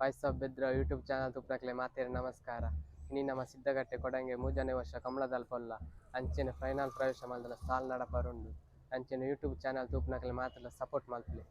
Of Bedra YouTube channel ತುಪ್ಪನಕ್ಲೆ ಮಾತೇರಿ ನಮಸ್ಕಾರ. ಇನಿ ನಮ್ಮ ಸಿದ್ದಗಟ್ಟೆ ಕೊಡಂಗೆ ಮೂಜನೇ ವರ್ಷ ಕಮಲದಲ್ ಪೊಲ್ಲ ಅಂಚೆನೆ ಫೈನಲ್ ಪ್ರವೇಶ ಮಲ್ದನ ಸಾಲ್ ನಡಪರುಂಡು ಅಂಚಿನ ಯೂಟ್ಯೂಬ್ ಚಾನಲ್ ತೂಪನಕ್ಲೆ ಮಾತೆಲ್ಲ ಸಪೋರ್ಟ್ ಮಲ್ಪಲಿ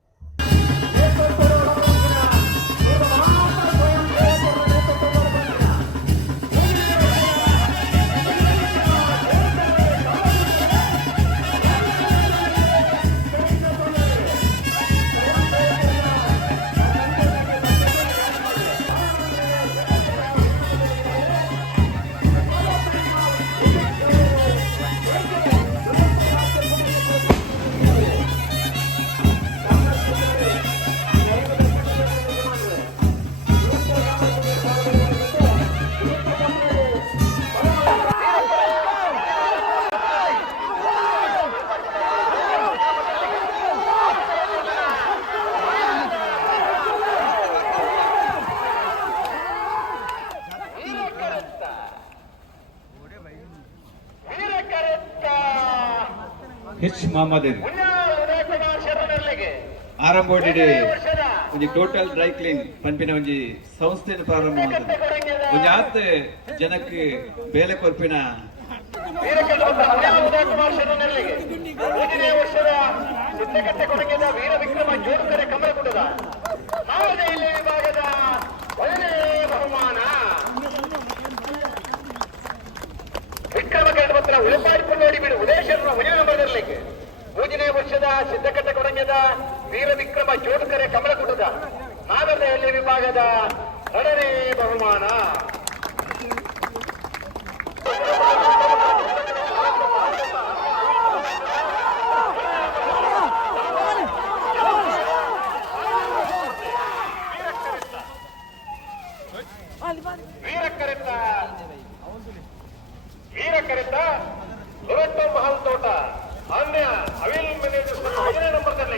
ಹೆಚ್ ಮಹಮ್ಮದ್ ಆರಂಭ ಒಂಜಿ ಟೋಟಲ್ ಡ್ರೈ ಕ್ಲೀನ್ ಪನ್ಪಿನ ಒಂಜಿ ಸಂಸ್ಥೆ ಪ್ರಾರಂಭ ಮಾಡಿದೆ. ಒಂಜಿ ಆತ್ ಜನಕ್ ಬೇಲೆ ಕೊರ್ಪಿನ ಸಿದ್ದಗಟ್ಟೆ ಕೊಡಗಿದ ವೀರ ವಿಕ್ರಮ ಜೋಡ್ಕರೆ ಕಮಲಗುಡ್ಡದ ನವದೆಹಲಿ ವಿಭಾಗದ ಮೊದಲನೇ ಬಹುಮಾನ ವಿಕ್ರಮ ಗಣಪತ್ರ ಉಳಿಪಾಡಿಕೊಂಡು ಬಿಡು ಉದೇಶರ ನಂಬರ್ದಲ್ಲಿಗೆ ಮೂರನೇ ವರ್ಷದ ಸಿದ್ದಕಟ್ಟೆ ಕೊಡಂಗದ ವೀರ ವಿಕ್ರಮ ಜೋಡ್ಕರೆ ಕಮಲಕುಟದ ನವದೆಹಲಿ ವಿಭಾಗದ ಎರಡನೇ ಬಹುಮಾನ. ವೀರಕರೆತ ವೀರಕರೆತ ದುರಟ್ಟ ಮಹಲ್ ತೋಟ. ಅನ್ಯ ಅವಿಲ್ ಮ್ಯಾನೇಜರ್ ಮೊದಲನೇ ನಂಬರ್ನಲ್ಲಿ ಸಿದ್ದಕಟ್ಟೆ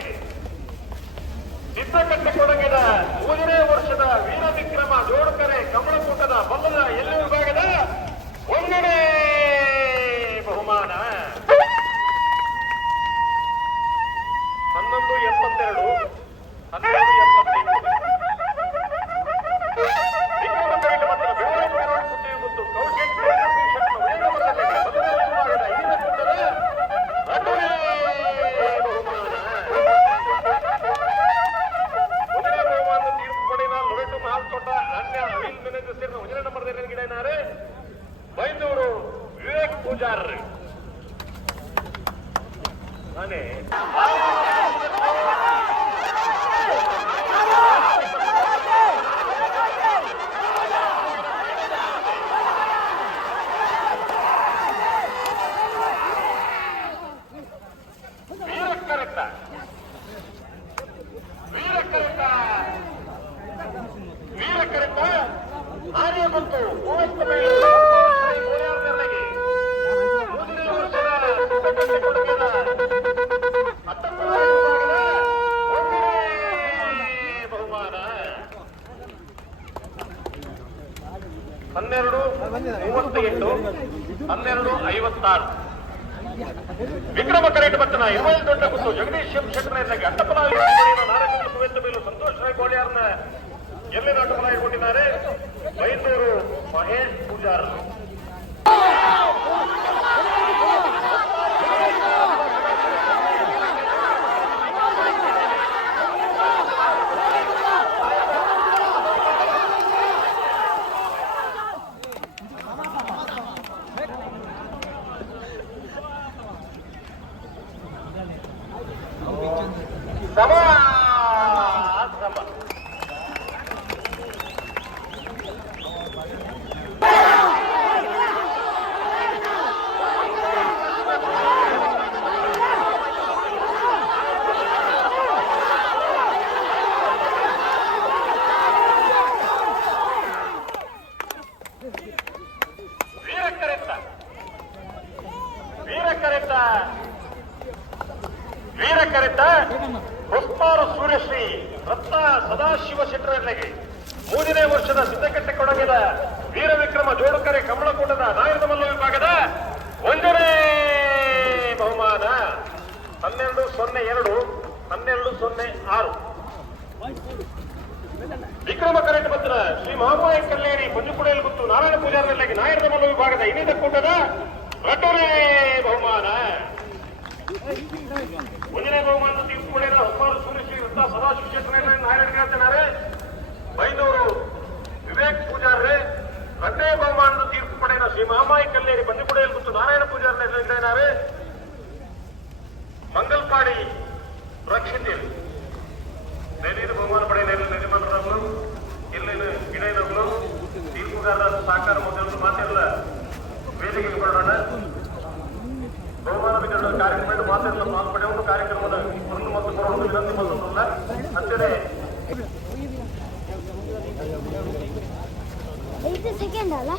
ವಿವೇಕ್ ಪೂಜಾರ್ ನಾನೇ ವೀರಕರೆತ ವೀರಕರೆತ ವೀರಕರೆತ ಆರ್ಯ ಮತ್ತು ಮೂವತ್ತು ಮೇಲೆ ಮೂರನೇ ವರ್ಷದ ಸಿದ್ದಗಟ್ಟೆ ಕೊಡಗಿನ ಹತ್ತೊಂಬತ್ತನೇ ವಿಭಾಗದ ಒಂದನೇ ಬಹುಮಾನ ಹನ್ನೆರಡು, ಮೂವತ್ತೆಂಟು, ಹನ್ನೆರಡು, ಐವತ್ತಾರು. ವಿಕ್ರಮ ಕರೆಟ್ ಬರ್ತನ ಇರುವಲ್ ದೊಡ್ಡ ಕುತ್ತು ಜಗದೀಶ್ ಶೆಟ್ಟರ್ ಅಡ್ಡಪಲಾಗಿ ನಾರಾಯಣ ಕುವೆಂತ ಮೇಲು ಸಂತೋಷ್ ರಾಯ್ ಗೋಳಿಯಾರ್ನ ಎಲ್ಲಿನ ಅಡ್ಡಪಲಾಗಿ ಕೊಟ್ಟಿದ್ದಾರೆ Byndoor Mahesh Pujar. Vira, careta! Vira, careta! ಹೊಸ್ತಾರು ಸೂರ್ಯಶ್ರೀ ರತ್ನ ಸದಾಶಿವ ಶೆಟ್ಟರಲ್ಲಿಗೆ ಮೂರನೇ ವರ್ಷದ ಸಿದ್ದಕಟ್ಟೆ ಕೊಡಗಿದ ವೀರವಿಕ್ರಮ ಜೋಡುಕರೆ ಕಮಲಕೂಟದ ನಾಯಕ ಮಲ್ಲ ವಿಭಾಗದ ಒಂದನೇ ಬಹುಮಾನ. ಹನ್ನೆರಡು ಸೊನ್ನೆ ಎರಡು, ಹನ್ನೆರಡು ಸೊನ್ನೆ ಆರು. ವಿಕ್ರಮ ಕರೆಂಟ್ ಪತ್ರ ಶ್ರೀ ಮಹಾಮಾಯ ಕಲ್ಯಾಣಿ ಪಂಚುಕುಡಿಯಲ್ಲಿ ಗೊತ್ತು ನಾರಾಯಣ ಪೂಜಾರದಲ್ಲಿ ನಾಯಕ ಮಲ್ಲ ವಿಭಾಗದ ಇನ್ನಿತ ಕೂಟದ ಬಹುಮಾನ. ಒಂದನೇ ಬಹುಮಾನ ತೀರ್ಪುಪಡೆದ ಹದಿನಾರು ಶ್ರೀ ವೃತ್ತ ಸದಾಶಿವ ಶೆಟ್ಟರನ್ನ ನಾರಾಯಣ ಹೇಳ್ತಿದ್ದಾರೆ ಬೈದೂರು ವಿವೇಕ್ ಪೂಜಾರ್ರೆ ಎರಡನೇ ಬಹುಮಾನದ ತೀರ್ಪು ಪಡೆದ ಶ್ರೀ ಮಹಾಮಾಯಿ ಕಲ್ಲೇರಿ ಬಂದಿಪುಡೆಯಲ್ಲಿ ಮತ್ತು ನಾರಾಯಣ ಪೂಜಾರನ್ನ ಹೇಳಿದ್ದಾರೆ ಬಹುಮಾನ ವಿತರಣಾ ಕಾರ್ಯಕ್ರಮದ ಮಾತೆಲ್ಲ ಪಾಲ್ಪಡೆಯುವುದು ಕಾರ್ಯಕ್ರಮದ ಒಂದು ಮತ್ತು ಬರುವುದು ವಿನಂತಿ ಮತ್ತೊಂದಲ್ಲ ಅಂತೆಯೇ ಐದು ಸೆಕೆಂಡ್ ಅಲ್ಲ